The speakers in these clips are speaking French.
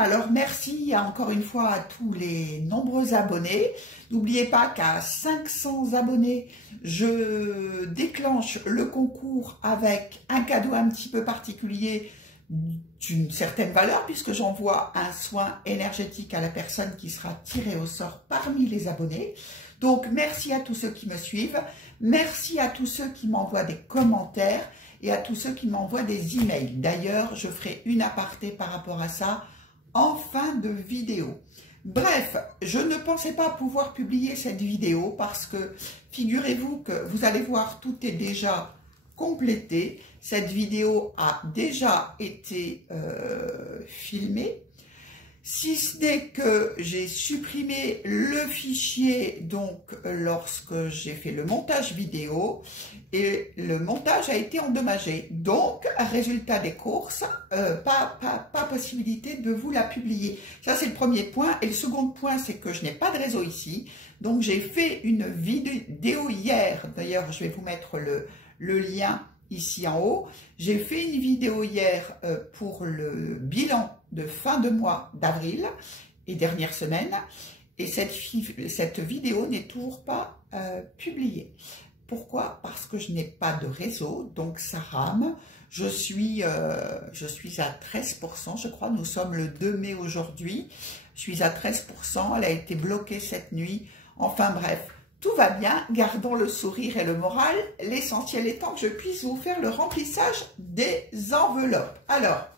Alors merci encore une fois à tous les nombreux abonnés. N'oubliez pas qu'à 500 abonnés, je déclenche le concours avec un cadeau un petit peu particulier d'une certaine valeur, puisque j'envoie un soin énergétique à la personne qui sera tirée au sort parmi les abonnés. Donc merci à tous ceux qui me suivent, merci à tous ceux qui m'envoient des commentaires et à tous ceux qui m'envoient des emails. D'ailleurs, je ferai une aparté par rapport à ça en fin de vidéo. Bref, je ne pensais pas pouvoir publier cette vidéo parce que figurez-vous que vous allez voir, tout est déjà complété. Cette vidéo a déjà été filmée. Si ce n'est que j'ai supprimé le fichier donc lorsque j'ai fait le montage vidéo et le montage a été endommagé. Donc, résultat des courses, pas possibilité de vous la publier. Ça, c'est le premier point. Et le second point, c'est que je n'ai pas de réseau ici. Donc, j'ai fait une vidéo hier. D'ailleurs, je vais vous mettre le lien ici en haut. J'ai fait une vidéo hier pour le bilan de fin de mois d'avril et dernière semaine, et cette vidéo n'est toujours pas publiée. Pourquoi? Parce que je n'ai pas de réseau, donc ça rame. Je suis à 13%, je crois. Nous sommes le 2 mai aujourd'hui. Je suis à 13%, elle a été bloquée cette nuit. Enfin bref, tout va bien, gardons le sourire et le moral. L'essentiel étant que je puisse vous faire le remplissage des enveloppes. Alors,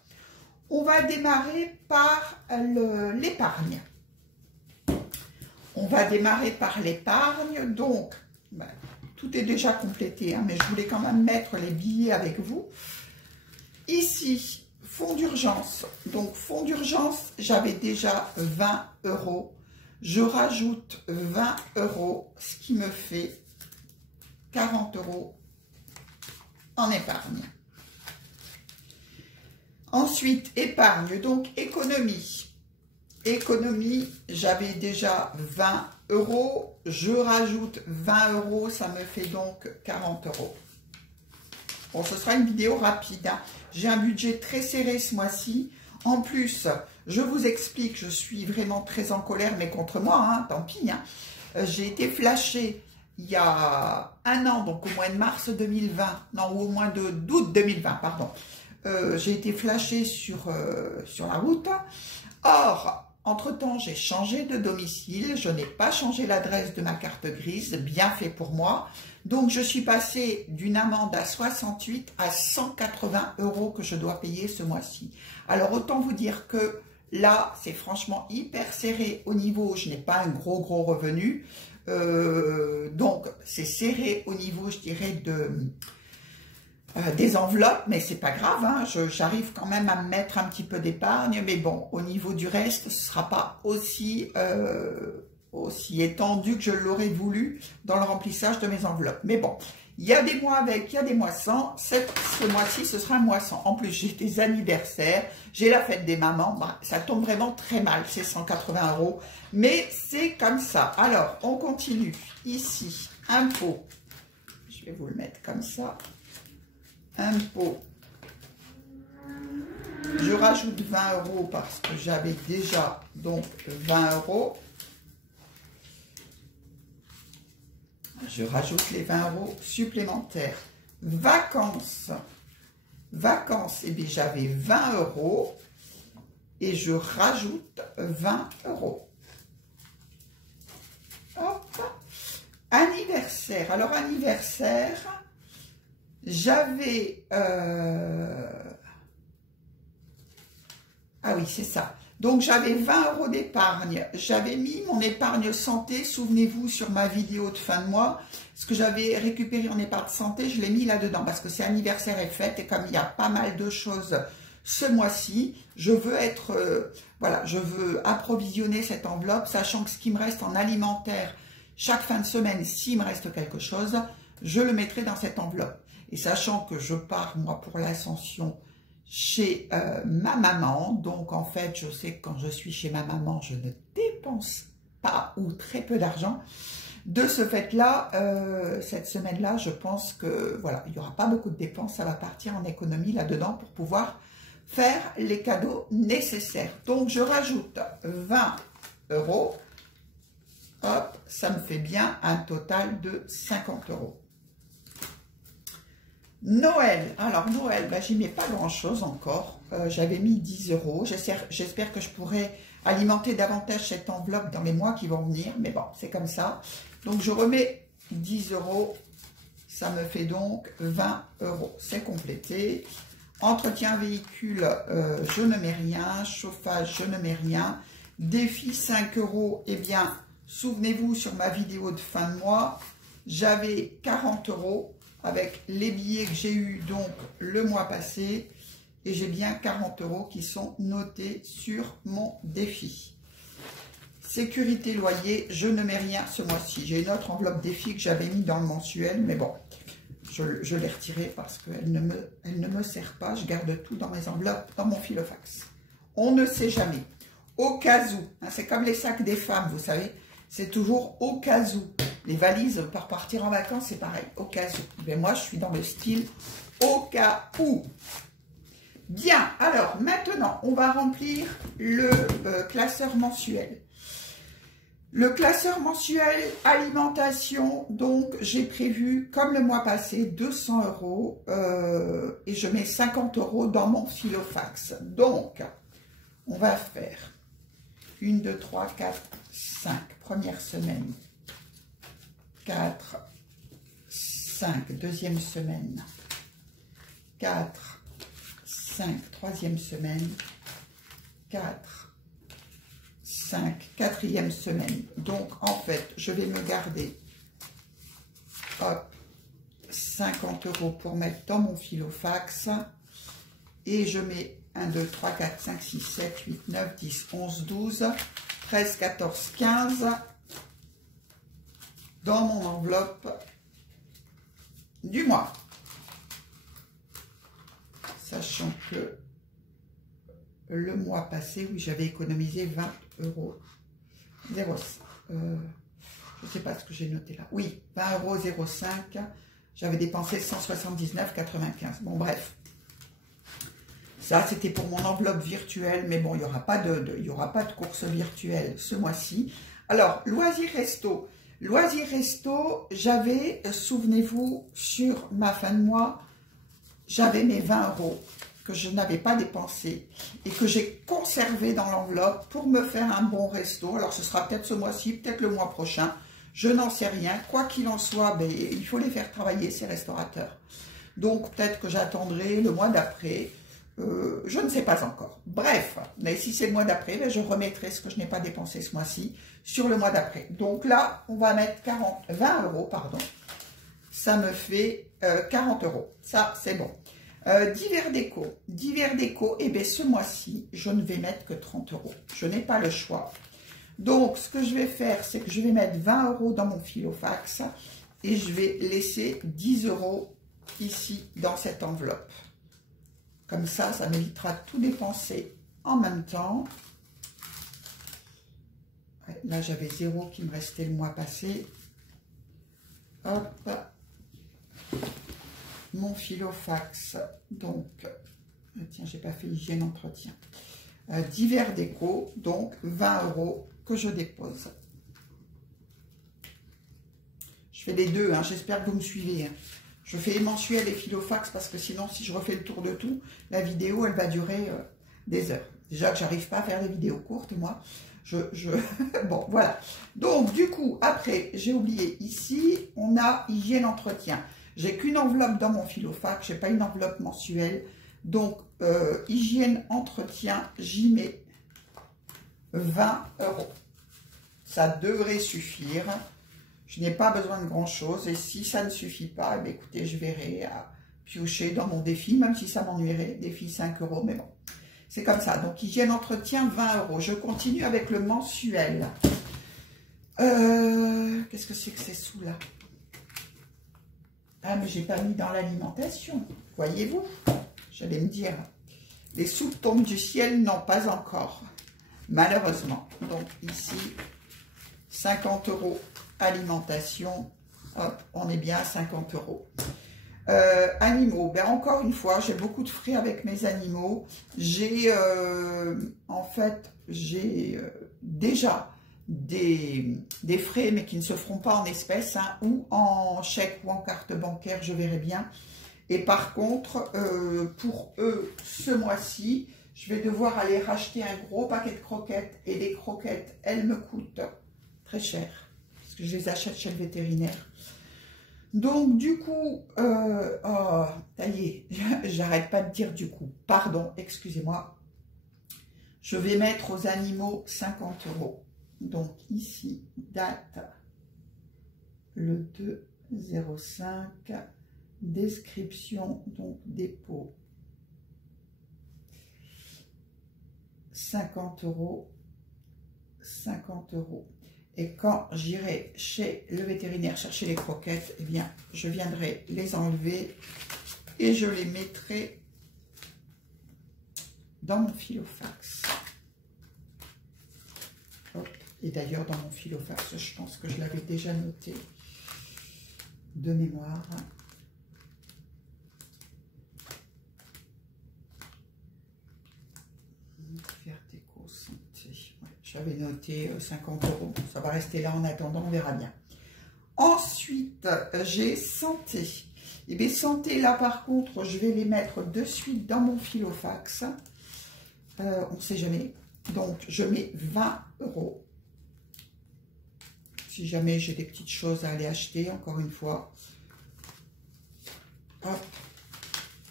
on va démarrer par l'épargne. On va démarrer par l'épargne. Donc, tout est déjà complété, hein, mais je voulais quand même mettre les billets avec vous. Ici, fonds d'urgence. Donc, fonds d'urgence, j'avais déjà 20 €. Je rajoute 20 €, ce qui me fait 40 € en épargne. Ensuite, épargne, donc économie. Économie, j'avais déjà 20 €. Je rajoute 20 €, ça me fait donc 40 €. Bon, ce sera une vidéo rapide, hein. J'ai un budget très serré ce mois-ci. En plus, je vous explique, je suis vraiment très en colère, mais contre moi, hein, tant pis. Hein. J'ai été flashée il y a un an, donc au mois de mars 2020, non, ou au mois d'août 2020, pardon. J'ai été flashée sur la route. Or, entre-temps, j'ai changé de domicile. Je n'ai pas changé l'adresse de ma carte grise. Bien fait pour moi. Donc, je suis passée d'une amende à 68 à 180 € que je dois payer ce mois-ci. Alors, autant vous dire que là, c'est franchement hyper serré au niveau, je n'ai pas un gros revenu. Donc, c'est serré au niveau, je dirais, des enveloppes, mais c'est pas grave, hein, j'arrive quand même à me mettre un petit peu d'épargne, mais bon, au niveau du reste, ce sera pas aussi étendu que je l'aurais voulu dans le remplissage de mes enveloppes. Mais bon, il y a des mois avec, il y a des mois sans. Ce mois-ci, ce sera un mois sans. En plus, j'ai des anniversaires, j'ai la fête des mamans, ça tombe vraiment très mal, c'est 180 €, mais c'est comme ça. Alors, on continue. Ici, impôt, je vais vous le mettre comme ça. Impôt, je rajoute 20 € parce que j'avais déjà donc 20 €. Je rajoute les 20 € supplémentaires. Vacances, eh bien j'avais 20 € et je rajoute 20 €. Hop. Anniversaire, alors anniversaire, j'avais... Ah oui, c'est ça. Donc, j'avais 20 € d'épargne. J'avais mis mon épargne santé, souvenez-vous, sur ma vidéo de fin de mois. Ce que j'avais récupéré en épargne santé, je l'ai mis là-dedans parce que c'est anniversaire et fête. Et comme il y a pas mal de choses ce mois-ci, je veux être... voilà, je veux approvisionner cette enveloppe, sachant que ce qui me reste en alimentaire, chaque fin de semaine, s'il me reste quelque chose, je le mettrai dans cette enveloppe. Et sachant que je pars, moi, pour l'ascension chez ma maman, donc en fait, je sais que quand je suis chez ma maman, je ne dépense pas ou très peu d'argent. De ce fait-là, cette semaine-là, je pense que, voilà, il n'y aura pas beaucoup de dépenses, ça va partir en économie là-dedans pour pouvoir faire les cadeaux nécessaires. Donc, je rajoute 20 €. Hop, ça me fait bien un total de 50 €. Noël. Alors, Noël, ben, j'y mets pas grand-chose encore. J'avais mis 10 €. J'espère que je pourrai alimenter davantage cette enveloppe dans les mois qui vont venir. Mais bon, c'est comme ça. Donc, je remets 10 €. Ça me fait donc 20 €. C'est complété. Entretien véhicule, je ne mets rien. Chauffage, je ne mets rien. Défi 5 €. Eh bien, souvenez-vous, sur ma vidéo de fin de mois, j'avais 40 € avec les billets que j'ai eus donc le mois passé. Et j'ai bien 40 € qui sont notés sur mon défi. Sécurité loyer, je ne mets rien ce mois-ci. J'ai une autre enveloppe défi que j'avais mis dans le mensuel, mais bon, je l'ai retirée parce qu'elle ne me sert pas. Je garde tout dans mes enveloppes, dans mon filofax. On ne sait jamais. Au cas où, hein, c'est comme les sacs des femmes, vous savez, c'est toujours au cas où. Les valises pour partir en vacances, c'est pareil, au cas où. Mais moi, je suis dans le style au cas où. Bien, alors maintenant, on va remplir le classeur mensuel. Le classeur mensuel alimentation, donc j'ai prévu, comme le mois passé, 200 € et je mets 50 € dans mon filofax. Donc, on va faire 1, 2, 3, 4, 5, première semaine, 4, 5, deuxième semaine, 4, 5, troisième semaine, 4, 5, quatrième semaine. Donc, en fait, je vais me garder, hop, 50 € pour mettre dans mon filofax. Et je mets 1, 2, 3, 4, 5, 6, 7, 8, 9, 10, 11, 12, 13, 14, 15 dans mon enveloppe du mois. Sachant que le mois passé, oui, j'avais économisé 20 €. Je ne sais pas ce que j'ai noté là. Oui, 20,05 €. J'avais dépensé 179,95 €. Bon, bref. Ça, c'était pour mon enveloppe virtuelle. Mais bon, il n'y aura pas de course virtuelle ce mois-ci. Alors, loisirs resto. Loisirs resto, j'avais, souvenez-vous, sur ma fin de mois, j'avais mes 20 € que je n'avais pas dépensés et que j'ai conservé dans l'enveloppe pour me faire un bon resto. Alors, ce sera peut-être ce mois-ci, peut-être le mois prochain. Je n'en sais rien. Quoi qu'il en soit, ben, il faut les faire travailler, ces restaurateurs. Donc, peut-être que j'attendrai le mois d'après. Je ne sais pas encore. Bref, mais si c'est le mois d'après, ben, je remettrai ce que je n'ai pas dépensé ce mois-ci sur le mois d'après. Donc là, on va mettre 20 €, pardon. Ça me fait 40 €. Ça, c'est bon. Divers déco. Divers déco, et bien ce mois-ci, je ne vais mettre que 30 €. Je n'ai pas le choix. Donc, ce que je vais faire, c'est que je vais mettre 20 € dans mon filofax et je vais laisser 10 € ici dans cette enveloppe. Comme ça, ça m'évitera de tout dépenser en même temps. Ouais, là, j'avais 0 qui me restait le mois passé. Hop. Mon filofax. Donc, tiens, j'ai pas fait hygiène entretien. Divers déco, donc 20 € que je dépose. Je fais les deux, hein, j'espère que vous me suivez. Hein. Je fais les mensuels et filofax parce que sinon, si je refais le tour de tout, la vidéo, elle va durer des heures. Déjà que j'arrive pas à faire des vidéos courtes, moi. Bon, voilà. Donc, du coup, après, j'ai oublié ici, on a hygiène entretien. J'ai qu'une enveloppe dans mon filofax, je n'ai pas une enveloppe mensuelle. Donc, hygiène entretien, j'y mets 20 €. Ça devrait suffire. Je n'ai pas besoin de grand-chose. Et si ça ne suffit pas, eh bien, écoutez, je verrai à piocher dans mon défi, même si ça m'ennuierait. Défi 5 €, mais bon. C'est comme ça. Donc, hygiène entretien, 20 €. Je continue avec le mensuel. Qu'est-ce que c'est que ces sous-là? Ah, mais j'ai pas mis dans l'alimentation. Voyez-vous? J'allais me dire. Les sous tombent du ciel, non, pas encore. Malheureusement. Donc, ici, 50 € alimentation. Hop, on est bien à 50 €. Animaux, ben encore une fois, j'ai beaucoup de frais avec mes animaux. J'ai en fait, j'ai déjà des frais, mais qui ne se feront pas en espèces, hein, ou en chèque ou en carte bancaire, je verrai bien. Et par contre, pour eux, ce mois-ci, je vais devoir aller racheter un gros paquet de croquettes. Et les croquettes, elles me coûtent très cher, parce que je les achète chez le vétérinaire. Donc, du coup, oh, ça y est, j'arrête pas de dire du coup. Pardon, excusez-moi. Je vais mettre aux animaux 50 €. Donc, ici, date le 2/05. Description, donc dépôt. 50 €. 50 €. Et quand j'irai chez le vétérinaire chercher les croquettes, eh bien, je viendrai les enlever et je les mettrai dans mon filofax. Hop. Et d'ailleurs, dans mon filofax, je pense que je l'avais déjà noté de mémoire. J'avais noté 50 €. Ça va rester là en attendant, on verra bien. Ensuite, j'ai santé. Et bien, santé, là, par contre, je vais les mettre de suite dans mon filofax. On ne sait jamais. Donc, je mets 20 €. Si jamais j'ai des petites choses à aller acheter, encore une fois. Hop.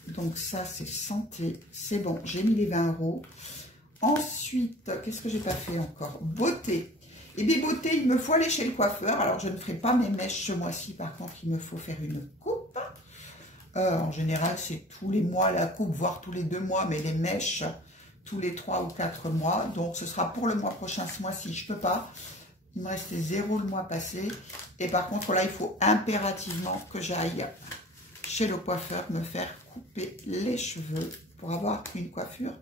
Donc, ça, c'est santé. C'est bon, j'ai mis les 20 €. Ensuite, qu'est-ce que j'ai pas fait encore? Beauté. Et bien, beauté, il me faut aller chez le coiffeur. Alors, je ne ferai pas mes mèches ce mois-ci. Par contre, il me faut faire une coupe. En général, c'est tous les mois la coupe, voire tous les 2 mois. Mais les mèches, tous les 3 ou 4 mois. Donc, ce sera pour le mois prochain. Ce mois-ci, je ne peux pas. Il me restait 0 le mois passé. Et par contre, là, il faut impérativement que j'aille chez le coiffeur me faire couper les cheveux pour avoir une coiffure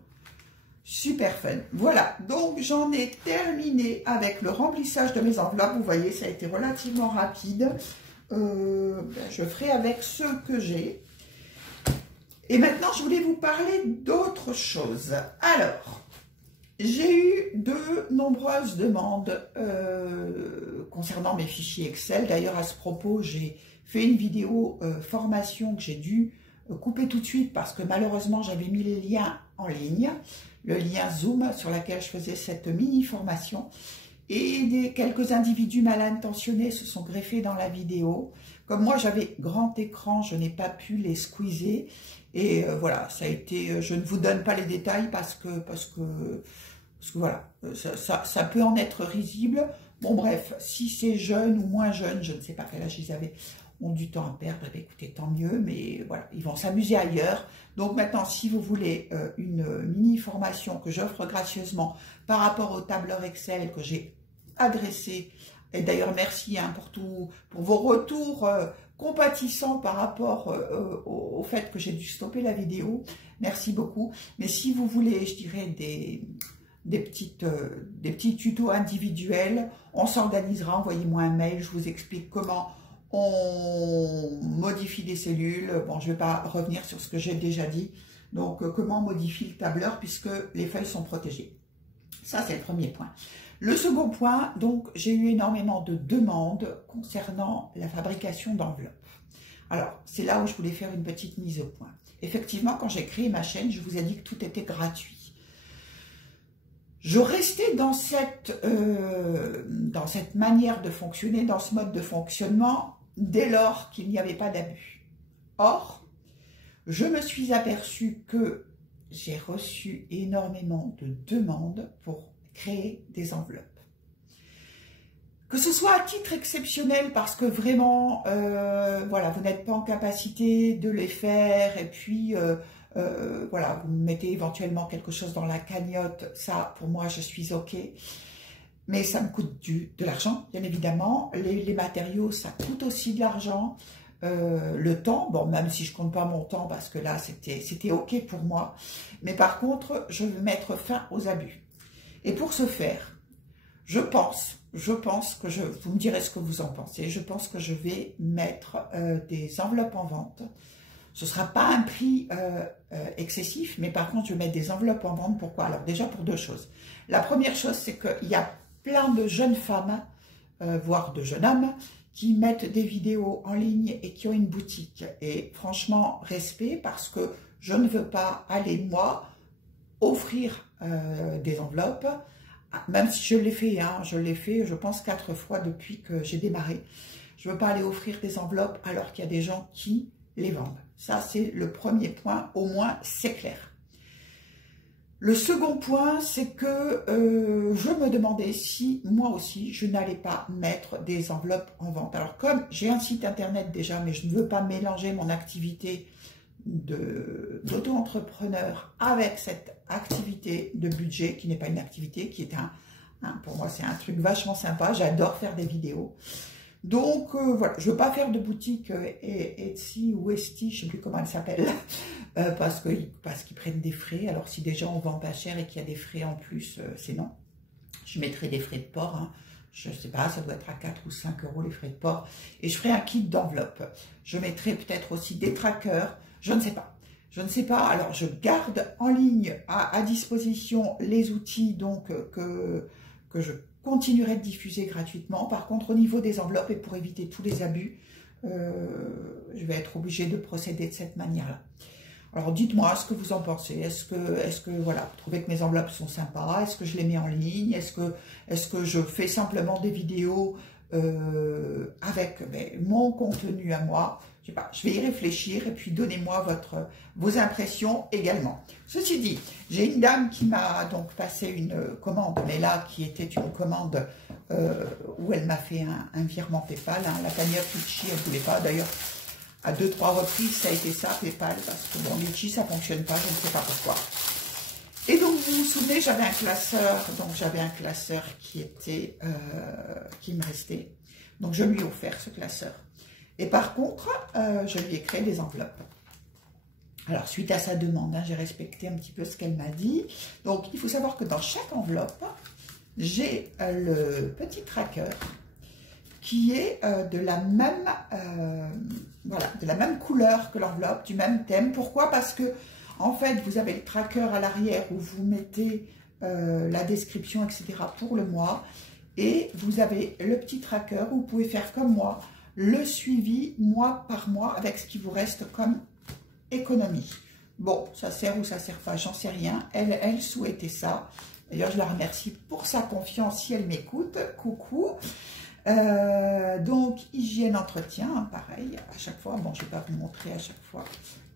super fun. Voilà, donc j'en ai terminé avec le remplissage de mes enveloppes. Vous voyez, ça a été relativement rapide. Je ferai avec ceux que j'ai. Et maintenant, je voulais vous parler d'autre chose. Alors, j'ai eu de nombreuses demandes concernant mes fichiers Excel. D'ailleurs, à ce propos, j'ai fait une vidéo formation que j'ai dû couper tout de suite parce que malheureusement, j'avais mis les liens en ligne. Le lien Zoom sur lequel je faisais cette mini-formation. Et quelques individus mal intentionnés se sont greffés dans la vidéo. Comme moi, j'avais grand écran, je n'ai pas pu les squeezer. Et voilà, ça a été... Je ne vous donne pas les détails parce que voilà, ça peut en être risible. Bon, bref, si c'est jeune ou moins jeune, je ne sais pas quel âge ils avaient, ont du temps à perdre, eh bien, écoutez, tant mieux, mais voilà, ils vont s'amuser ailleurs. Donc maintenant, si vous voulez une mini-formation que j'offre gracieusement par rapport au tableur Excel que j'ai adressé, et d'ailleurs merci hein, pour vos retours compatissants par rapport au fait que j'ai dû stopper la vidéo, merci beaucoup. Mais si vous voulez, je dirais, des petits tutos individuels, on s'organisera, envoyez-moi un mail, je vous explique comment on modifie des cellules. Bon, je ne vais pas revenir sur ce que j'ai déjà dit. Donc, comment on modifie le tableur puisque les feuilles sont protégées. Ça, c'est le premier point. Le second point, donc, j'ai eu énormément de demandes concernant la fabrication d'enveloppes. Alors, c'est là où je voulais faire une petite mise au point. Effectivement, quand j'ai créé ma chaîne, je vous ai dit que tout était gratuit. Je restais dans cette manière de fonctionner, dans ce mode de fonctionnement, dès lors qu'il n'y avait pas d'abus. Or, je me suis aperçue que j'ai reçu énormément de demandes pour créer des enveloppes. Que ce soit à titre exceptionnel, parce que vraiment, voilà, vous n'êtes pas en capacité de les faire, et puis, voilà, vous mettez éventuellement quelque chose dans la cagnotte, ça, pour moi, je suis OK. Mais ça me coûte de l'argent, bien évidemment. Les matériaux, ça coûte aussi de l'argent. Le temps, bon, même si je compte pas mon temps, parce que là, c'était OK pour moi. Mais par contre, je veux mettre fin aux abus. Et pour ce faire, je pense que vous me direz ce que vous en pensez, je pense que je vais mettre des enveloppes en vente Ce ne sera pas un prix excessif, mais par contre, je vais mettre des enveloppes en vente. Pourquoi? Alors déjà pour deux choses. La première chose, c'est qu'il y a plein de jeunes femmes, voire de jeunes hommes, qui mettent des vidéos en ligne et qui ont une boutique. Et franchement, respect, parce que je ne veux pas aller, moi, offrir des enveloppes, même si je l'ai fait, hein, je pense 4 fois depuis que j'ai démarré. Je ne veux pas aller offrir des enveloppes alors qu'il y a des gens qui les vendent. Ça, c'est le premier point, au moins, c'est clair. Le second point, c'est que je me demandais si, moi aussi, je n'allais pas mettre des enveloppes en vente. Alors, comme j'ai un site internet déjà, mais je ne veux pas mélanger mon activité d'auto-entrepreneur avec cette activité de budget, qui n'est pas une activité, qui est pour moi, c'est un truc vachement sympa. J'adore faire des vidéos. Donc, voilà, je ne veux pas faire de boutique Etsy ou Etsy, je ne sais plus comment elle s'appelle, parce qu'ils prennent des frais. Alors, si déjà on vend pas cher et qu'il y a des frais en plus, c'est non. Je mettrai des frais de port, hein. Je ne sais pas, ça doit être à 4 ou 5 € les frais de port. Et je ferai un kit d'enveloppe. Je mettrai peut-être aussi des trackers, je ne sais pas. Je ne sais pas, alors je garde en ligne à disposition les outils donc que je continuerai de diffuser gratuitement. Par contre, au niveau des enveloppes et pour éviter tous les abus, je vais être obligée de procéder de cette manière-là. Alors, dites-moi ce que vous en pensez. Est-ce que voilà, vous trouvez que mes enveloppes sont sympas? Est-ce que je les mets en ligne? Est-ce que je fais simplement des vidéos avec mon contenu à moi? Je sais pas, je vais y réfléchir et puis donnez-moi vos impressions également. Ceci dit, j'ai une dame qui m'a donc passé une commande, mais là qui était une commande où elle m'a fait un virement PayPal, hein, la panière Litchi, elle ne voulait pas d'ailleurs. À 2-3 reprises, ça a été ça, PayPal, parce que bon, Litchi, ça ne fonctionne pas, je ne sais pas pourquoi. Et donc, vous vous souvenez, j'avais un classeur, qui me restait. Donc, je lui ai offert ce classeur. Et par contre, je lui ai créé des enveloppes. Alors, suite à sa demande, hein, j'ai respecté un petit peu ce qu'elle m'a dit. Donc, il faut savoir que dans chaque enveloppe, j'ai le petit tracker qui est de la même couleur que l'enveloppe, du même thème. Pourquoi? Parce que, en fait, vous avez le tracker à l'arrière où vous mettez la description, etc. pour le mois. Et vous avez le petit tracker où vous pouvez faire comme moi, le suivi mois par mois avec ce qui vous reste comme économie. Bon, ça sert ou ça sert pas, j'en sais rien. Elle souhaitait ça. D'ailleurs, je la remercie pour sa confiance si elle m'écoute. Coucou. Donc, hygiène, entretien, pareil, à chaque fois. Bon, je ne vais pas vous montrer à chaque fois.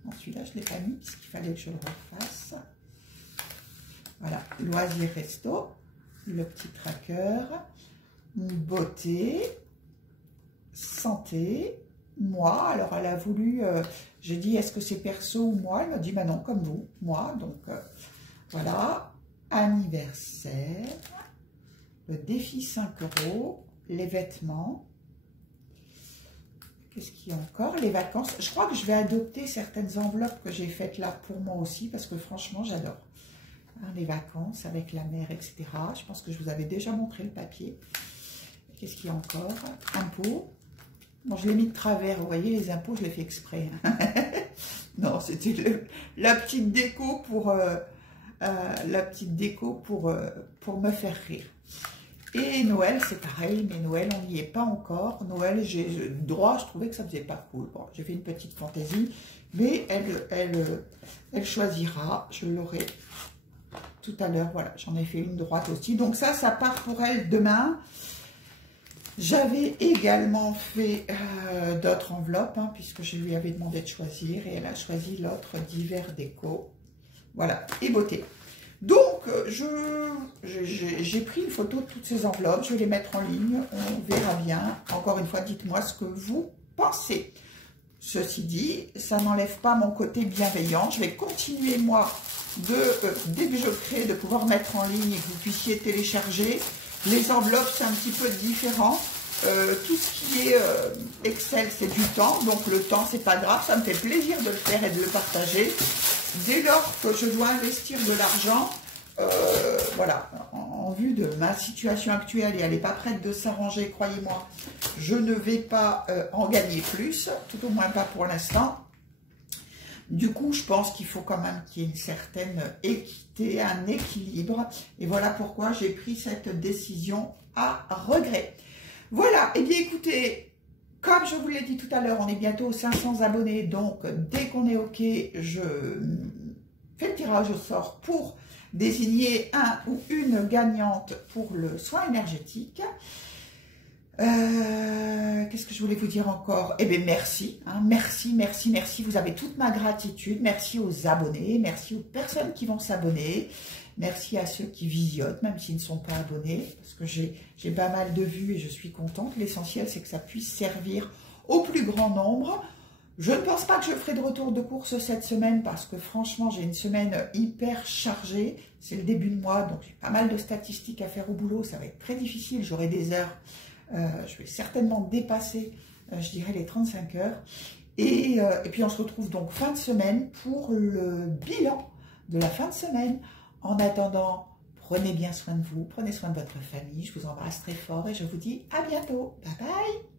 Bon, celui-là, je ne l'ai pas mis puisqu'il fallait que je le refasse. Voilà, loisirs resto, le petit tracker, beauté, santé, moi. Alors, elle a voulu, j'ai dit, est-ce que c'est perso ou moi? Elle m'a dit, bah non, comme vous, moi. Donc, voilà, anniversaire, le défi 5 €. Les vêtements, qu'est-ce qu'il y a encore? Les vacances. Je crois que je vais adopter certaines enveloppes que j'ai faites là pour moi aussi, parce que franchement, j'adore. Hein, les vacances avec la mer, etc. Je pense que je vous avais déjà montré le papier. Qu'est-ce qu'il y a encore? Impôts. Bon, je l'ai mis de travers, vous voyez, les impôts, je les fais exprès. Hein. Non, c'était la petite déco pour me faire rire. Et Noël, c'est pareil, mais Noël, on n'y est pas encore. Noël, j'ai droit, je trouvais que ça ne faisait pas cool. Bon, j'ai fait une petite fantaisie, mais elle choisira. Je l'aurai tout à l'heure. Voilà, j'en ai fait une droite aussi. Donc ça part pour elle demain. J'avais également fait d'autres enveloppes, hein, puisque je lui avais demandé de choisir. Et elle a choisi l'autre divers déco. Voilà, et beauté. Donc, j'ai pris une photo de toutes ces enveloppes. Je vais les mettre en ligne. On verra bien. Encore une fois, dites-moi ce que vous pensez. Ceci dit, ça n'enlève pas mon côté bienveillant. Je vais continuer, moi, dès que je crée, de pouvoir mettre en ligne et que vous puissiez télécharger. Les enveloppes, c'est un petit peu différent. Tout ce qui est Excel, c'est du temps. Donc, le temps, c'est pas grave. Ça me fait plaisir de le faire et de le partager. Dès lors que je dois investir de l'argent, voilà, en vue de ma situation actuelle, et elle n'est pas prête de s'arranger, croyez-moi, je ne vais pas en gagner plus, tout au moins pas pour l'instant. Du coup, je pense qu'il faut quand même qu'il y ait une certaine équité, un équilibre. Et voilà pourquoi j'ai pris cette décision à regret. Voilà, et bien écoutez, comme je vous l'ai dit tout à l'heure, on est bientôt aux 500 abonnés. Donc, dès qu'on est OK, je fais le tirage au sort pour désigner un ou une gagnante pour le soin énergétique. Qu'est-ce que je voulais vous dire encore? Eh bien, merci, hein, merci, merci, merci. Vous avez toute ma gratitude. Merci aux abonnés, merci aux personnes qui vont s'abonner. Merci à ceux qui visionnent, même s'ils ne sont pas abonnés, parce que j'ai pas mal de vues et je suis contente. L'essentiel, c'est que ça puisse servir au plus grand nombre. Je ne pense pas que je ferai de retour de course cette semaine parce que franchement, j'ai une semaine hyper chargée. C'est le début de mois, donc j'ai pas mal de statistiques à faire au boulot. Ça va être très difficile, j'aurai des heures. Je vais certainement dépasser, je dirais, les 35 heures. Et puis, on se retrouve donc fin de semaine pour le bilan de la fin de semaine. En attendant, prenez bien soin de vous, prenez soin de votre famille. Je vous embrasse très fort et je vous dis à bientôt. Bye bye!